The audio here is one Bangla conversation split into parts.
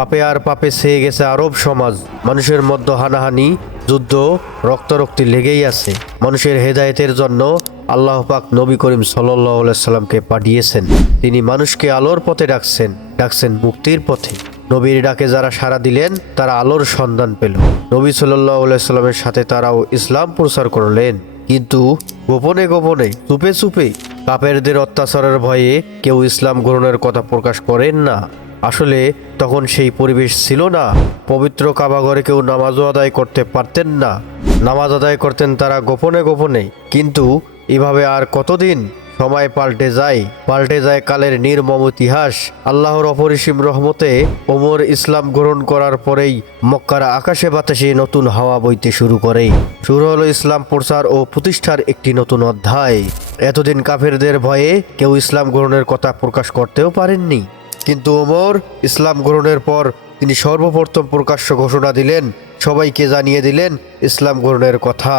পাপে আর পাপে ছেয়ে গেছে আরব সমাজ। মানুষের মধ্যে হানাহানি, যুদ্ধ, রক্তারক্তি লেগেই আছে। মানুষের হেদায়েতের জন্য আল্লাহ পাক নবী করিম সাল্লামকে পাঠিয়েছেন। তিনি মানুষকে আলোর পথে ডাকছেন ডাকছেন মুক্তির পথে। নবীর ডাকে যারা সাড়া দিলেন, তারা আলোর সন্ধান পেল। নবী সাল্লাহ সাথে তারাও ইসলাম প্রচার করলেন। কিন্তু গোপনে গোপনে, চুপে চুপে কাপেরদের অত্যাচারের ভয়ে কেউ ইসলাম গ্রহণের কথা প্রকাশ করেন না। আসলে তখন সেই পরিবেশ ছিল না। পবিত্র কাবাঘরে কেউ নামাজও আদায় করতে পারতেন না। নামাজ আদায় করতেন তারা গোপনে গোপনে। কিন্তু এভাবে আর কতদিন? সময় পাল্টে যায়। পাল্টে যায় কালের নির্মম ইতিহাস। আল্লাহর অপরিসীম রহমতে ওমর ইসলাম গ্রহণ করার পরেই মক্কার আকাশে বাতাসে নতুন হাওয়া বইতে শুরু করে। শুরু হলো ইসলাম প্রচার ও প্রতিষ্ঠার একটি নতুন অধ্যায়। এতদিন কাফেরদের ভয়ে কেউ ইসলাম গ্রহণের কথা প্রকাশ করতেও পারেননি। কিন্তু ওমর ইসলাম গ্রহণের পর তিনি সর্বপ্রথম প্রকাশ্য ঘোষণা দিলেন, সবাইকে জানিয়ে দিলেন ইসলাম গ্রহণের কথা।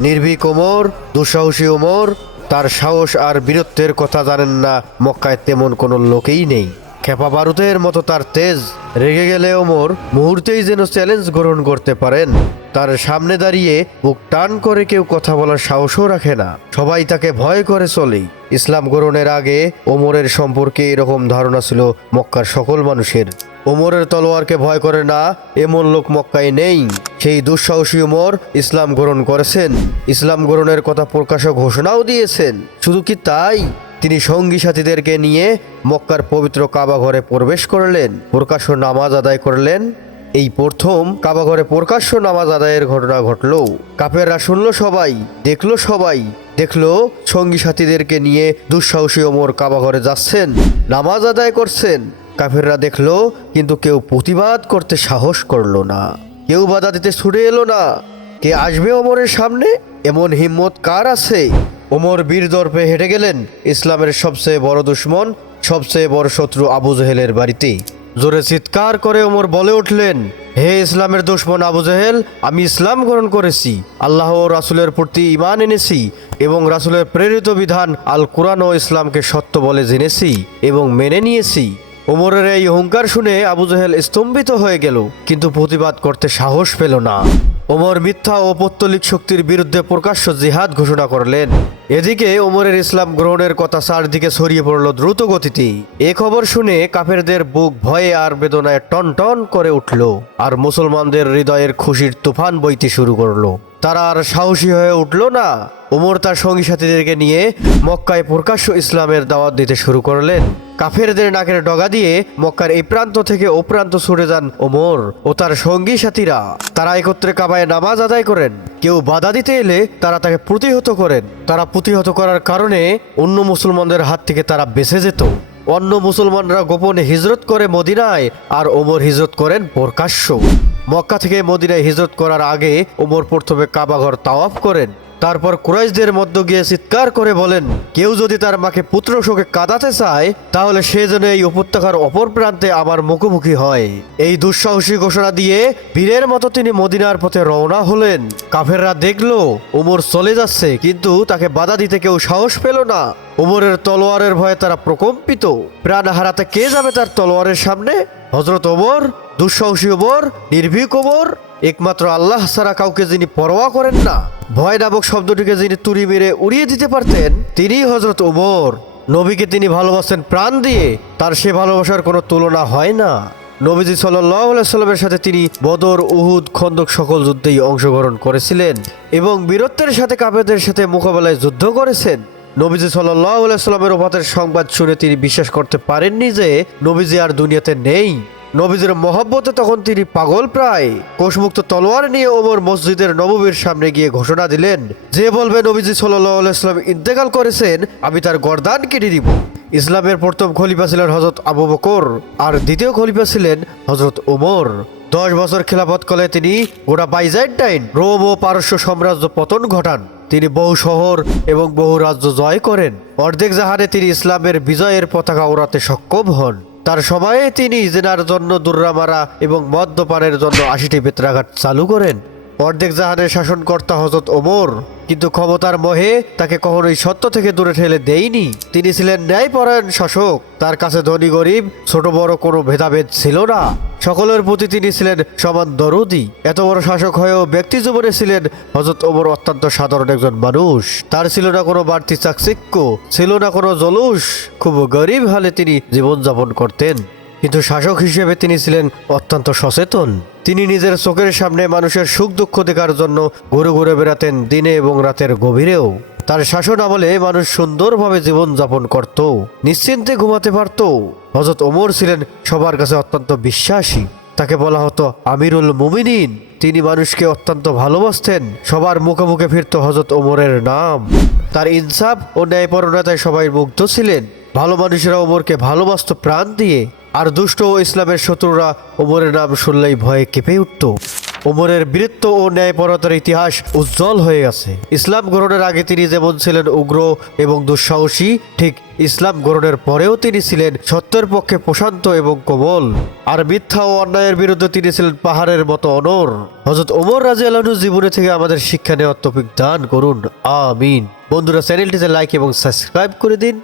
নির্ভীক ওমর, দুঃসাহসী ওমর, তার সাহস আর বীরত্বের কথা জানেন না, মক্কায় তেমন কোনো লোকেই নেই। খেপা বারুদের মতো তার তেজ রেগে গেলে ওমর মুহূর্তেই যেন চ্যালেঞ্জ গ্রহণ করতে পারেন। তার সামনে দাঁড়িয়ে বুক টান করে কেউ কথা বলার সাহসও রাখে না। সবাই তাকে ভয় করে চলেই। ইসলাম গ্রহণের আগে ওমরের সম্পর্কে এরকম ধারণা ছিল মক্কার সকল মানুষের। ওমরের তলোয়ারকে ভয় করে না, এমন লোক মক্কায় নেই। সেই দুঃসাহসী ওমর ইসলাম গ্রহণ করেছেন। ইসলাম গ্রহণের কথা প্রকাশক ঘোষণাও দিয়েছেন। শুধু কি তাই? তিনি সঙ্গী সাথীদেরকে নিয়ে মক্কার পবিত্র কাবাঘরে প্রবেশ করলেন, প্রকাশ্য নামাজ আদায় করলেন। এই প্রথম কাবাঘরে প্রকাশ্য নামাজ আদায়ের ঘটনা ঘটল। কাপেররা শুনল সবাই, দেখল সবাই, দেখল সঙ্গী সাথীদেরকে নিয়ে দুঃসাহসী ওমর কাবাঘরে যাচ্ছেন, নামাজ আদায় করছেন। কাফেররা দেখল, কিন্তু কেউ প্রতিবাদ করতে সাহস করল না। কেউ বাধা দিতে ছুটে এলো না। কে আসবে ওমরের সামনে? এমন হিম্মত কার আছে? ওমর বীর দর্পে হেঁটে গেলেন ইসলামের সবচেয়ে বড় দুশ্মন, সবচেয়ে বড় শত্রু আবু জেহেলের বাড়িতে জোরে চিৎকার করে ওমর বলে উঠলেন, হে ইসলামের দুশ্মন আবু জেহেল, আমি ইসলাম গ্রহণ করেছি, আল্লাহ ও রাসুলের প্রতি ইমান এনেছি এবং রাসুলের প্রেরিত বিধান আল কোরআন ও ইসলামকে সত্য বলে জেনেছি এবং মেনে নিয়েছি। ওমরের এই হুঙ্কার শুনে আবু জেহেল স্তম্ভিত হয়ে গেল, কিন্তু প্রতিবাদ করতে সাহস পেল না। ওমর মিথ্যা ও পত্তলিক শক্তির বিরুদ্ধে প্রকাশ্য জিহাদ ঘোষণা করলেন। এদিকে ওমরের ইসলাম গ্রহণের কথা চারদিকে ছড়িয়ে পড়ল দ্রুত গতিতে। এ খবর শুনে কাফেরদের বুক ভয়ে আর বেদনায় টন টন করে উঠল আর মুসলমানদের হৃদয়ের খুশির তুফান বইতে শুরু করল। তারা আর সাহসী হয়ে উঠল না। ওমর তার সঙ্গী সাথীদেরকে নিয়ে মক্কায় প্রকাশ্য ইসলামের দাওয়াত দিতে শুরু করলেন। কাফেরদের নাকের ডগা দিয়ে মক্কার এই প্রান্ত থেকে ও প্রান্ত ছুটে যান ওমর ও তার সঙ্গী সাথীরা। তারা একত্রে কাবায় নামাজ আদায় করেন। কেউ বাধা দিতে এলে তারা তাকে প্রতিহত করেন। তারা প্রতিহত করার কারণে অন্য মুসলমানদের হাত থেকে তারা বেঁচে যেত। অন্য মুসলমানরা গোপনে হিজরত করে মদিনায় আর ওমর হিজরত করেন প্রকাশ্য। মক্কা থেকে মদিনায় হিজরত করার আগে ওমর প্রথমে কাবাঘর তাওয়াফ করেন। তারপর কুরাইশদের মধ্য গিয়ে চিৎকার করে বলেন, কেউ যদি তার মাকে পুত্র শোকে কাঁদাতে চায়, তাহলে সে যেন এই উপত্যকার অপর প্রান্তে আমার মুখোমুখি হয়। এই দুঃসাহসী ঘোষণা দিয়ে বীরের মতো তিনি মদিনার পথে রওনা হলেন। কাফেররা দেখল ওমর চলে যাচ্ছে, কিন্তু তাকে বাধা দিতে কেউ সাহস পেল না। ওমরের তলোয়ারের ভয়ে তারা প্রকম্পিত। প্রাণ হারাতে কে যাবে তার তলোয়ারের সামনে? হজরত ওমর, দুঃসাহসী ওমর, নির্ভীক ওমর একমাত্র আল্লাহ ছাড়া কাউকে যিনি পরোয়া করেন না, ভয় নামক শব্দটিকে যিনি তুড়ি মেরে উড়িয়ে দিতে পারতেন, তিনিই হজরত ওমর। নবীকে তিনি ভালোবাসেন প্রাণ দিয়ে, তার সে ভালোবাসার কোনো তুলনা হয় না। নবীজি সাল্লামের সাথে তিনি বদর, উহুদ, খন্দক সকল যুদ্ধেই অংশগ্রহণ করেছিলেন এবং বীরত্বের সাথে কাপেদের সাথে মোকাবেলায় যুদ্ধ করেছেন। নবীজি সাল্লাহ সাল্লামের ওপাতের সংবাদ শুনে তিনি বিশ্বাস করতে পারেননি যে, নবীজি আর দুনিয়াতে নেই। নবীজির মহব্বতে তখন তিনি পাগল প্রায়। কোষমুক্ত তলোয়ার নিয়ে ওমর মসজিদের নববীর সামনে গিয়ে ঘোষণা দিলেন, যে বলবে নবীজি সাল্লাম ইন্তেকাল করেছেন, আমি তার গরদান কেটে দিব। ইসলামের প্রথম খলিফা ছিলেন হজরত আবু বকর, আর দ্বিতীয় খলিফা ছিলেন হজরত ওমর। দশ বছর খেলাফতকালে তিনি গোটা বাইজাইন্টাইন রোম ও পারস্য সাম্রাজ্য পতন ঘটান। তিনি বহু শহর এবং বহু রাজ্য জয় করেন। অর্ধেক জাহানে তিনি ইসলামের বিজয়ের পতাকা ওড়াতে সক্ষম হন। তার সময়ে তিনি জেনার জন্য দুর্রা মারা এবং মদ্যপানের জন্য আশিটি বেত্রাঘাট চালু করেন। অর্ধেক জাহানের শাসনকর্তা হজরত ওমর। কিন্তু ক্ষমতার মোহে তাকে কখনোই সত্য থেকে দূরে ঠেলে দেয়নি। তিনি ছিলেন ন্যায়পরায়ণ শাসক। তার কাছে ধনী গরিব, ছোট বড় কোনো ভেদাভেদ ছিল না। সকলের প্রতি তিনি ছিলেন সমান দরদি এত বড় শাসক হয়েও ব্যক্তি জীবনে ছিলেন হজরত ওমর অত্যন্ত সাধারণ একজন মানুষ। তার ছিল না কোনো বাড়তি চাকচিক্য, ছিল না কোনো জলুস। খুব গরিব হালে তিনি জীবনযাপন করতেন। কিন্তু শাসক হিসেবে তিনি ছিলেন অত্যন্ত সচেতন। তিনি নিজের চোখের সামনে মানুষের সুখ দুঃখ দেখার জন্য ঘুরে ঘুরে বেড়াতেন দিনে এবং রাতের গভীরেও। তার শাসন আমলে মানুষ সুন্দরভাবে জীবনযাপন করত, নিশ্চিন্তে ঘুমাতে পারত। হজরত ওমর ছিলেন সবার কাছে অত্যন্ত বিশ্বাসী। তাকে বলা হতো আমিরুল মুমিনিন। তিনি মানুষকে অত্যন্ত ভালোবাসতেন। সবার মুখে মুখে ফিরত হজরত ওমরের নাম। তার ইনসাফ ও ন্যায়পরণতায় সবাই মুগ্ধ ছিলেন। ভালো মানুষেরা ওমরকে ভালোবাসত প্রাণ দিয়ে। আর দুষ্ট ও ইসলামের শত্রুরা ওমরের নাম শুনলেই ভয়ে কেঁপে উঠত। ওমরের বীরত্ব ও ন্যায়পরতার ইতিহাস উজ্জ্বল হয়ে আছে। ইসলাম গ্রহণের আগে তিনি যেমন ছিলেন উগ্র এবং দুঃসাহসী, ঠিক ইসলাম গ্রহণের পরেও তিনি ছিলেন সত্যের পক্ষে প্রশান্ত এবং কোমল। আর মিথ্যা ও অন্যায়ের বিরুদ্ধে তিনি ছিলেন পাহাড়ের মতো অনর। হজরত ওমর রাজি আল্লাহর জীবনে থেকে আমাদের শিক্ষা নেওয়ার তফিক দান করুন। আমিন। বন্ধুরা, চ্যানেলটিতে লাইক এবং সাবস্ক্রাইব করে দিন।